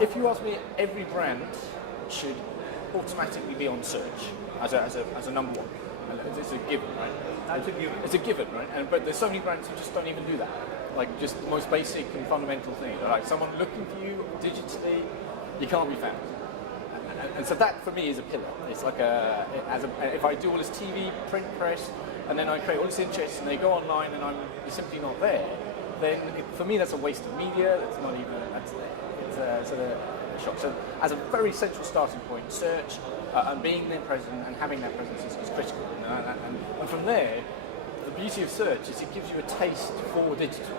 If you ask me, every brand should automatically be on search as a number one. And it's a given, right? That's a given. It's a given, right? But there's so many brands who just don't even do that. Like just the most basic and fundamental thing. Like someone looking for you digitally, you can't be found. And so that for me is a pillar. It's like if I do all this TV, print press, and then I create all this interest, and they go online, and I'm simply not there. Then for me that's a waste of media. That's not even. It's sort of a shock. So as a very central starting point, search and being there present and having that presence is critical. And from there, the beauty of search is it gives you a taste for digital.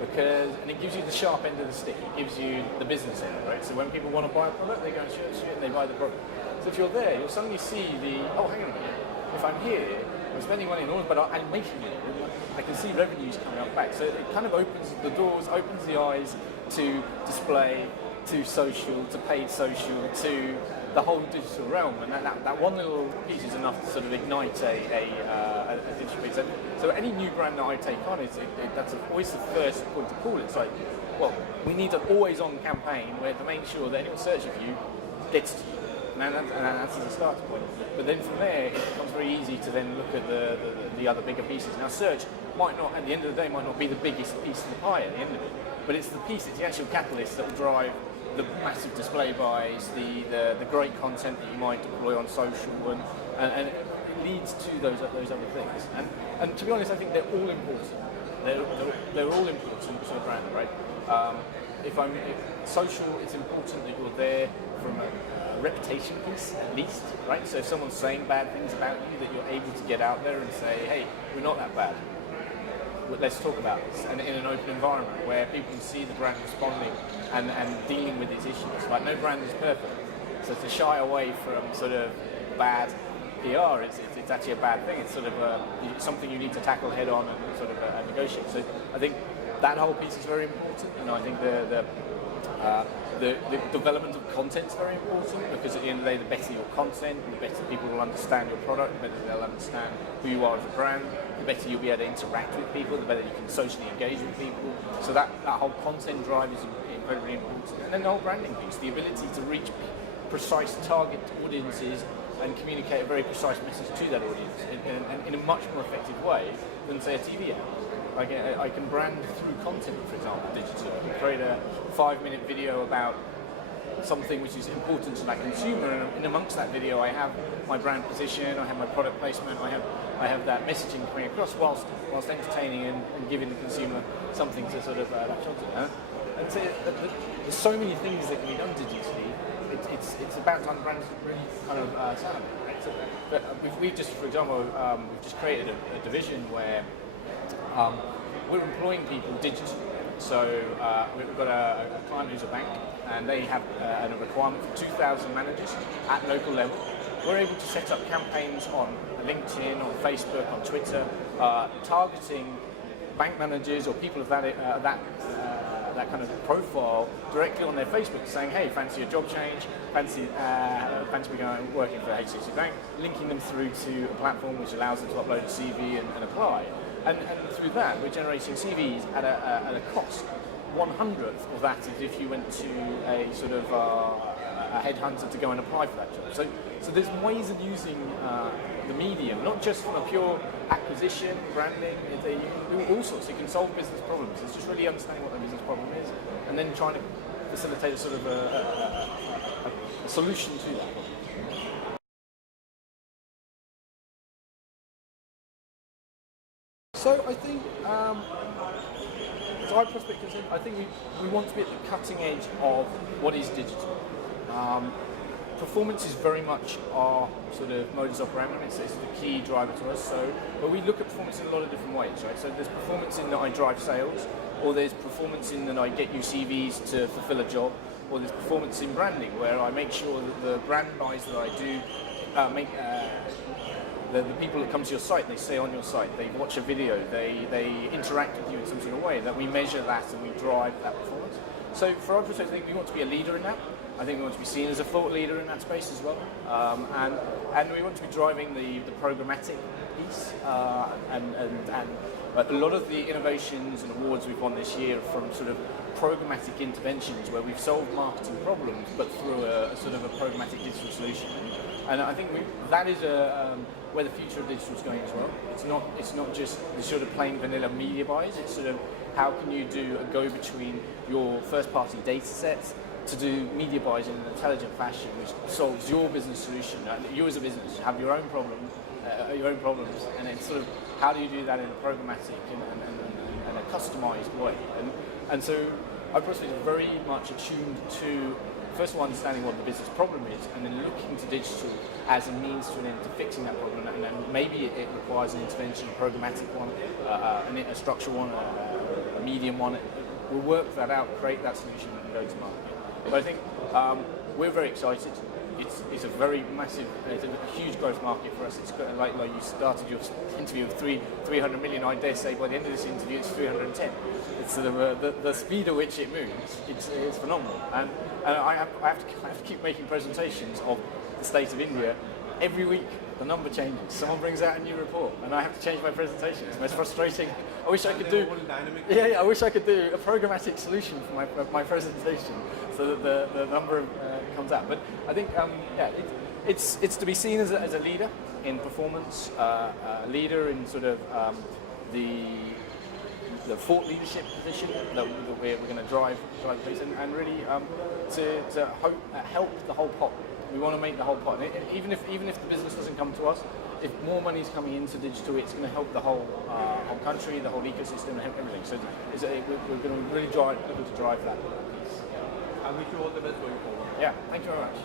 And it gives you the sharp end of the stick. It gives you the business end, right? So when people want to buy a product, they go and search it and they buy the product. So if you're there, you'll suddenly see hang on a minute. If I'm here, I'm spending money on orders, but I'm making it. I can see revenues coming up back. So it kind of opens the doors, opens the eyes to display, to social, to paid social, to the whole digital realm. And that one little piece is enough to sort of ignite a digital piece. So any new brand that I take on, that's always the first point to call. It's like, well, we need an always-on campaign where to make sure that anyone searching for you gets to you. And that's as a starting point. But then from there, it becomes very easy to then look at the other bigger pieces. Now, search might not, at the end of the day, might not be the biggest piece of the pie at the end of it, but it's the actual catalyst that will drive the massive display buys, the great content that you might deploy on social, and it leads to those other things. And to be honest, I think they're all important. They're all important to a brand, right? If social, it's important that you're there from a reputation piece, at least, right? So if someone's saying bad things about you, that you're able to get out there and say, hey, we're not that bad. Let's talk about this, and in an open environment where people can see the brand responding and dealing with these issues. Like no brand is perfect, so to shy away from sort of bad PR, it's actually a bad thing. It's sort of something you need to tackle head on and sort of negotiate. So I think that whole piece is very important. I think the development of content is very important, because at the end of the day, the better your content, the better people will understand your product, the better they'll understand who you are as a brand, the better you'll be able to interact with people, the better you can socially engage with people. So that whole content drive is incredibly important. And then the whole branding piece, the ability to reach precise target audiences and communicate a very precise message to that audience in a much more effective way than, say, a TV ad. Like I can brand through content, for example, digital. I can create a 5-minute video about something which is important to that consumer, and in amongst that video I have my brand position, I have my product placement, I have that messaging coming across whilst entertaining and giving the consumer something to sort of latch onto. And so there's so many things that can be done digitally. It's about time brands really kind of sound. Right? So, we've just, for example, we've just created a division where we're employing people digitally. So we've got a client who's a bank, and they have a requirement for 2,000 managers at local level. We're able to set up campaigns on LinkedIn, on Facebook, on Twitter, targeting bank managers or people of that kind of profile directly on their Facebook, saying, hey, fancy a job change, fancy going working for HSBC Bank, linking them through to a platform which allows them to upload a CV and apply. And through that, we're generating CVs at a cost 1/100th of that as if you went to a sort of a headhunter to go and apply for that job. So there's ways of using the medium, not just from a pure acquisition, branding. You can do all sorts. You can solve business problems. It's just really understanding what the business problem is, and then trying to facilitate a sort of a solution to that problem. So I think, as iProspect is, I think we want to be at the cutting edge of what is digital. Performance is very much our sort of modus operandi. It's the key driver to us. But we look at performance in a lot of different ways, right? So there's performance in that I drive sales, or there's performance in that I get you CVs to fulfill a job, or there's performance in branding, where I make sure that the brand buys that I do make. The people that come to your site, they stay on your site, they watch a video, they interact with you in some sort of way, that we measure that and we drive that performance. So for our I think we want to be a leader in that. I think we want to be seen as a thought leader in that space as well. And we want to be driving the programmatic piece and But a lot of the innovations and awards we've won this year are from sort of programmatic interventions where we've solved marketing problems, but through a sort of a programmatic digital solution. And I think that is where the future of digital is going as well. It's not just the sort of plain vanilla media buys. It's sort of how can you do a go between your first-party data sets to do media buys in an intelligent fashion, which solves your business solution. You as a business have your own problems, and it's sort of how do you do that in a programmatic and a customized way. And so iProspect is very much attuned to, first of all, understanding what the business problem is, and then looking to digital as a means to an end to fixing that problem. And then maybe it requires an intervention, a programmatic one, a structural one, a medium one. We'll work that out, create that solution, and go to market. But I think we're very excited. It's a very massive, it's a huge growth market for us. It's like you started your interview with 300 million. I dare say by the end of this interview, it's 310. It's sort of the speed at which it moves. It's phenomenal. And I have to keep making presentations of the state of India. Every week, the number changes. Someone brings out a new report, and I have to change my presentation. It's most frustrating. I wish I could do. I wish I could do a programmatic solution for my presentation, so that the number comes out. But I think, it's to be seen as a leader in performance, a leader in sort of the thought leadership position that we're going to drive this, and really to help the whole pot. We want to make the whole pot. And even if the business doesn't come to us, if more money is coming into digital, it's going to help the whole country, the whole ecosystem, and help everything. So we're going to really looking to drive that piece. I wish you all the best going forward. Yeah, thank you very much.